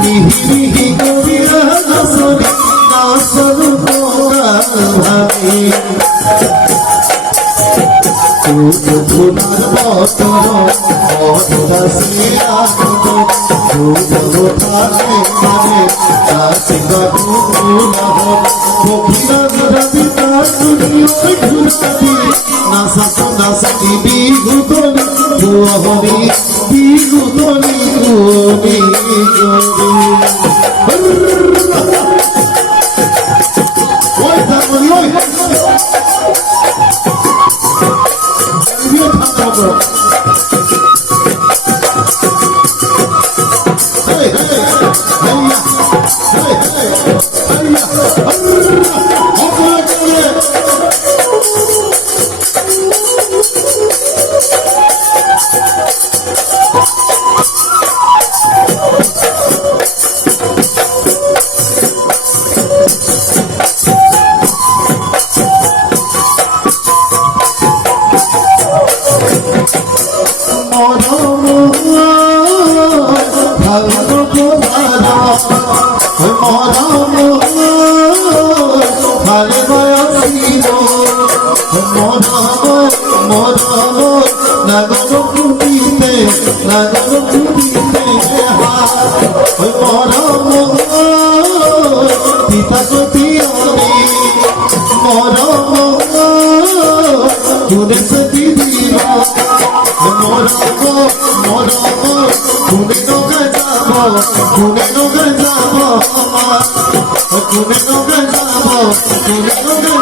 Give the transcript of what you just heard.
মিহি করিয়া নাচনি নাচর ভাবে ফুলার বতর অধবাসে আনন্দ থাকে মানে আছে কবু ফকিরা রাতি তাকুনি ওই ঘুরাবি নাসাতো নাসানি বিগুতনি ভুবনি বিগুতনি তুমি ওই তাকুনি ওই Kune no gajabo,